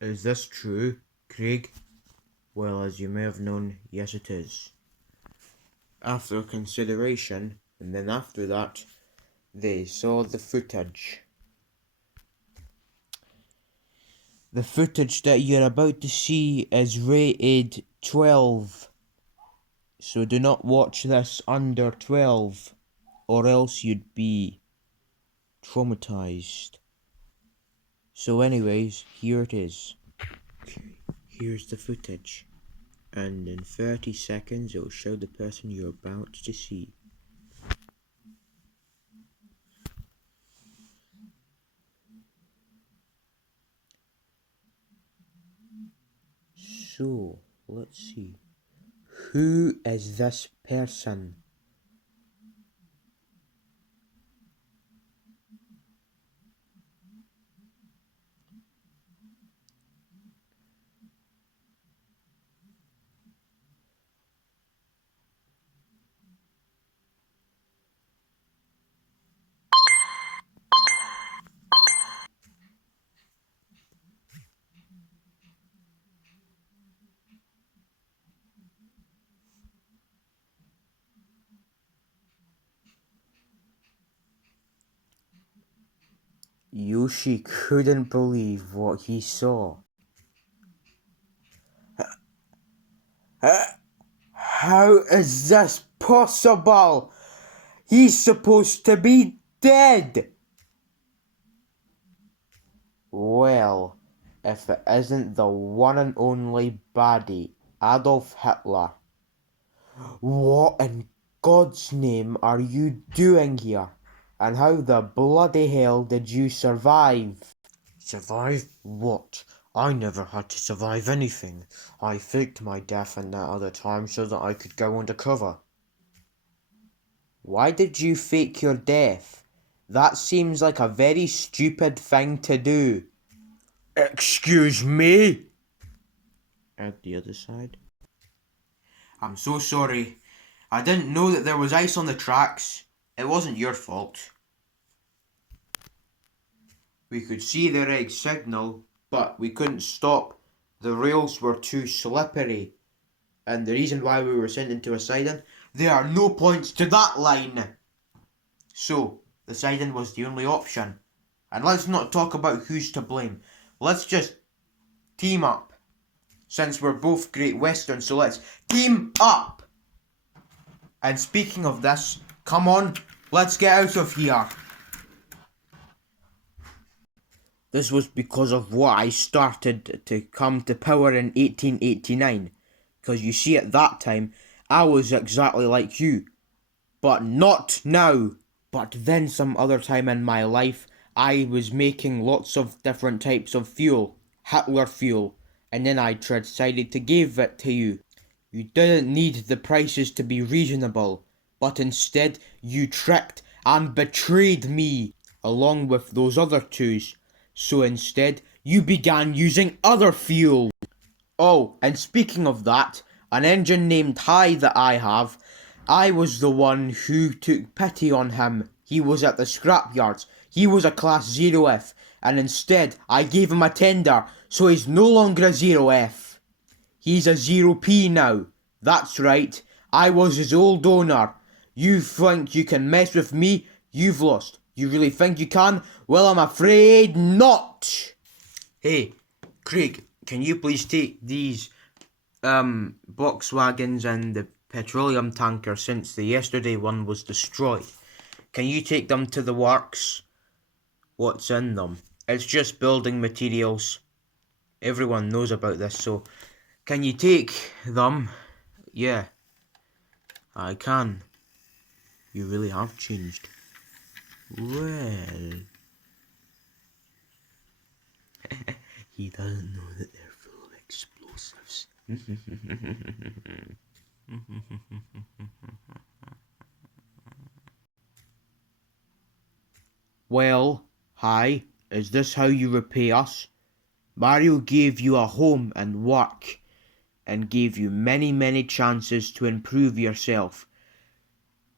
Is this true, Craig? Well, as you may have known, yes it is. After consideration, and then after that, they saw the footage. The footage that you're about to see is rated 12. So do not watch this under 12, or else you'd be traumatized. So anyways, here it is. Here's the footage. And in 30 seconds it will show the person you're about to see. So, let's see. Who is this person? Yoshi couldn't believe what he saw. How is this possible? He's supposed to be dead! Well, if it isn't the one and only baddie, Adolf Hitler. What in God's name are you doing here? And how the bloody hell did you survive? Survive what? I never had to survive anything. I faked my death in that other time so that I could go undercover. Why did you fake your death? That seems like a very stupid thing to do. Excuse me? At the other side. I'm so sorry. I didn't know that there was ice on the tracks. It wasn't your fault. We could see the red signal, but we couldn't stop. The rails were too slippery. And the reason why we were sent into a siding, there are no points to that line. So, the siding was the only option. And let's not talk about who's to blame. Let's just team up. Since we're both Great Western, so let's team up! And speaking of this, come on, let's get out of here. This was because of what I started to come to power in 1889. Because you see, at that time, I was exactly like you. But not now. But then some other time in my life, I was making lots of different types of fuel. Hitler fuel. And then I decided to give it to you. You didn't need the prices to be reasonable, but instead you tricked and betrayed me, along with those other twos. So instead, you began using other fuel. Oh, and speaking of that, an engine named High that I have, I was the one who took pity on him. He was at the scrapyards. He was a class 0F, and instead I gave him a tender, so he's no longer a 0F. He's a 0P now. That's right. I was his old owner. You think you can mess with me? You've lost. You really think you can? Well, I'm afraid not. Hey, Craig, can you please take these box wagons and the petroleum tanker, since the yesterday one was destroyed? Can you take them to the works? What's in them? It's just building materials. Everyone knows about this, so can you take them? Yeah, I can. You really have changed. Well, he doesn't know that they're full of explosives. Well, Hi, is this how you repay us? Mario gave you a home and work, and gave you many chances to improve yourself.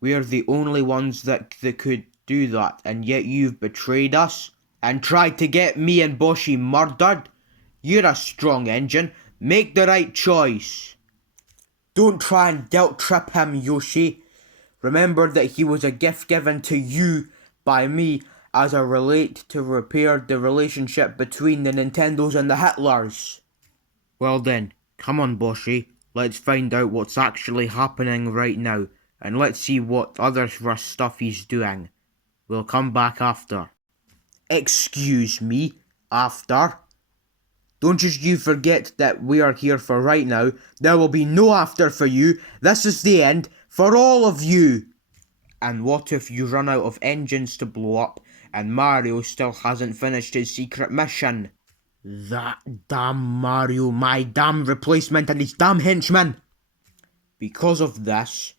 We're the only ones that could do that, and yet you've betrayed us and tried to get me and Boshi murdered. You're a strong engine. Make the right choice. Don't try and guilt trip him, Yoshi. Remember that he was a gift given to you by me as a relate to repair the relationship between the Nintendos and the Hitlers. Well then, come on, Boshi. Let's find out what's actually happening right now, and let's see what other stuff he's doing. We'll come back after. Excuse me, after? Don't you forget that we are here for right now. There will be no after for you. This is the end for all of you. And what if you run out of engines to blow up and Mario still hasn't finished his secret mission? That damn Mario, my damn replacement and his damn henchman. Because of this,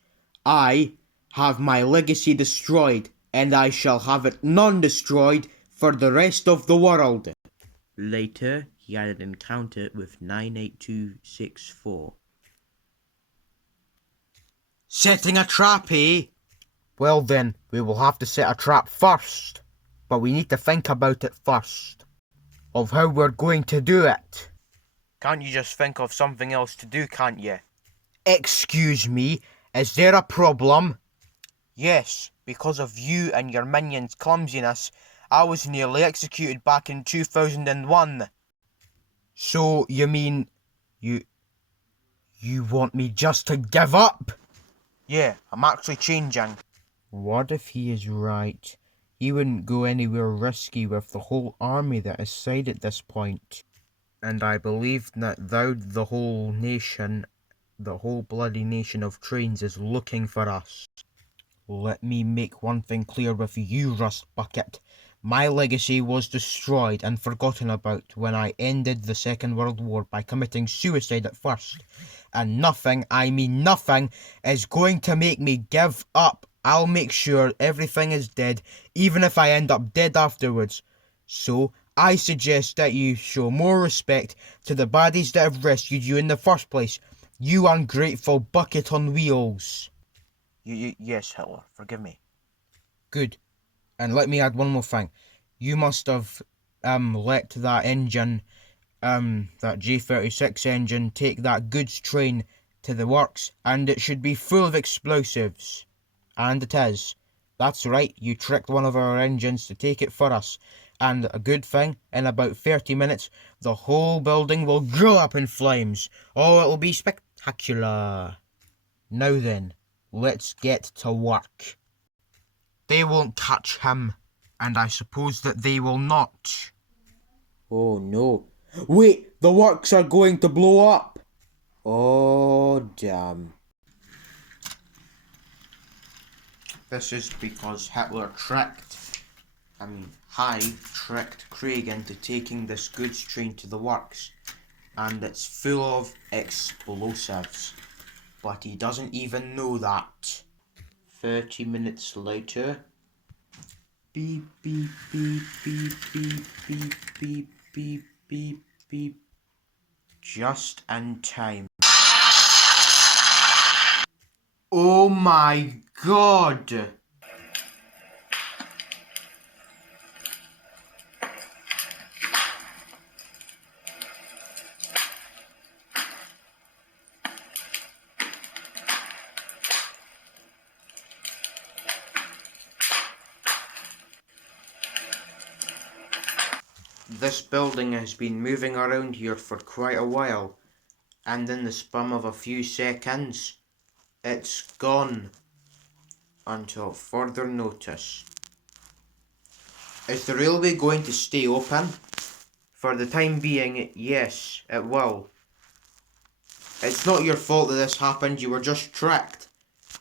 I have my legacy destroyed, and I shall have it non-destroyed for the rest of the world. Later, he had an encounter with 98264. Setting a trap, eh? Well then, we will have to set a trap first. But we need to think about it first. Of how we're going to do it. Can't you just think of something else to do, can't you? Excuse me, is there a problem? Yes, because of you and your minions' clumsiness, I was nearly executed back in 2001. So, you mean, you want me just to give up? Yeah, I'm actually changing. What if he is right? He wouldn't go anywhere risky with the whole army that is side at this point. And I believe that the whole bloody nation of trains is looking for us. Let me make one thing clear with you, Rust Bucket. My legacy was destroyed and forgotten about when I ended the Second World War by committing suicide at first. And nothing, I mean nothing, is going to make me give up. I'll make sure everything is dead, even if I end up dead afterwards. So, I suggest that you show more respect to the baddies that have rescued you in the first place. You ungrateful bucket on wheels. Yes, Hitler, forgive me. Good. And let me add one more thing. You must have let that engine, that J36 engine, take that goods train to the works, and it should be full of explosives. And it is. That's right, you tricked one of our engines to take it for us. And a good thing, in about 30 minutes, the whole building will grow up in flames. Oh, it'll be spectacular. Now then, let's get to work. They won't catch him, and I suppose that they will not. Oh no. Wait, the works are going to blow up. Oh damn. This is because Hitler tricked Craig into taking this goods train to the works, and it's full of explosives. But he doesn't even know that. 30 minutes later. Beep, beep, beep, beep, beep, beep, beep, beep, beep, beep. Just in time. Oh my god! This building has been moving around here for quite a while, and in the span of a few seconds, it's gone until further notice. Is the railway going to stay open? For the time being, yes, it will. It's not your fault that this happened, you were just tricked.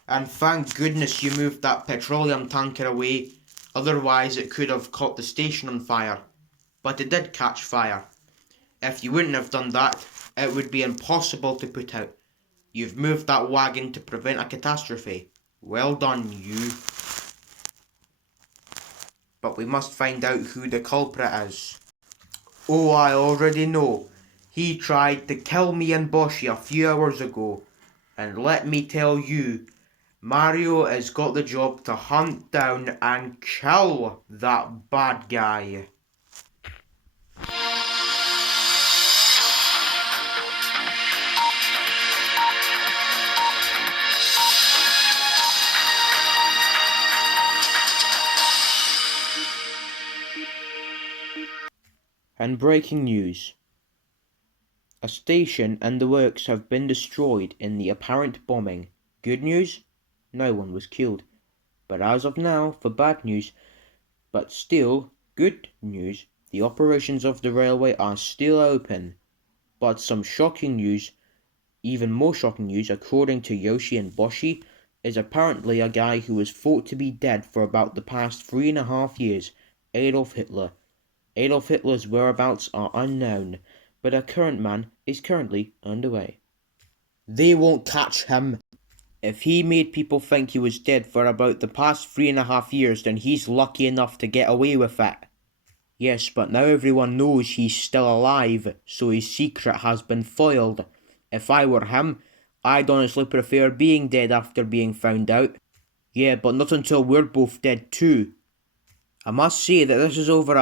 And thank goodness you moved that petroleum tanker away, otherwise it could have caught the station on fire. But it did catch fire. If you wouldn't have done that, it would be impossible to put out. You've moved that wagon to prevent a catastrophe. Well done, you. But we must find out who the culprit is. Oh, I already know. He tried to kill me and Boshi a few hours ago. And let me tell you, Mario has got the job to hunt down and kill that bad guy. And breaking news. A station and the works have been destroyed in the apparent bombing. Good news? No one was killed. But as of now, for bad news, but still good news, the operations of the railway are still open. But some shocking news, even more shocking news, according to Yoshi and Boshi, is apparently a guy who was thought to be dead for about the past 3.5 years, Adolf Hitler. Adolf Hitler's whereabouts are unknown, but a current man is currently underway. They won't catch him. If he made people think he was dead for about the past 3.5 years, then he's lucky enough to get away with it. Yes, but now everyone knows he's still alive, so his secret has been foiled. If I were him, I'd honestly prefer being dead after being found out. Yeah, but not until we're both dead too. I must say that this is over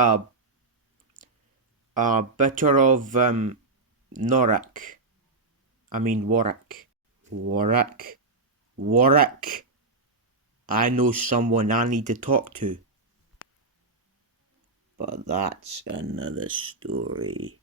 a bitter of Warwick. Warwick. I know someone I need to talk to. But that's another story.